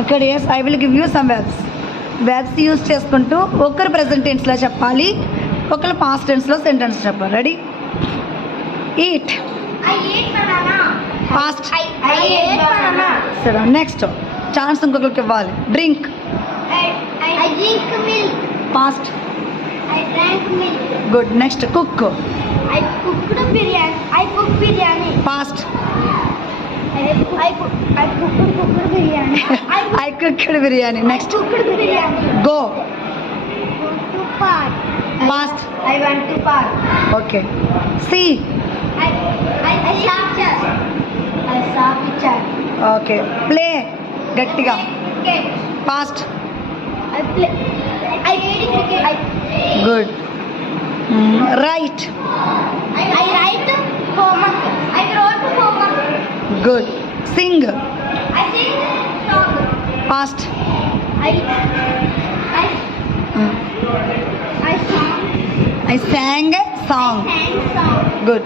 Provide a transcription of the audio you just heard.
ఇక్కడ yes I will give you some verbs use చేసుకుంటూ ఒకరు ప్రెజెంట్ టెన్స్లో చెప్పాలి, ఒకరు పాస్ట్ టెన్స్లో సెంటెన్స్ చెప్పాలి. రెడీ? Eat past. సరే నెక్స్ట్ ఛాన్స్ ఇంకొకరికి ఇవ్వాలి. Drink past. Good. Next cook past. I cooked biryani. Next. Go. Past. I went to park. Okay. See. I saw picture. I saw picture. Okay. Play. Gattiga. Cricket. Past. I play. I played cricket. Good. Write. I write homework. I wrote homework. Good. Sing. I sing song. Past. I I sang a song. sang song. Good.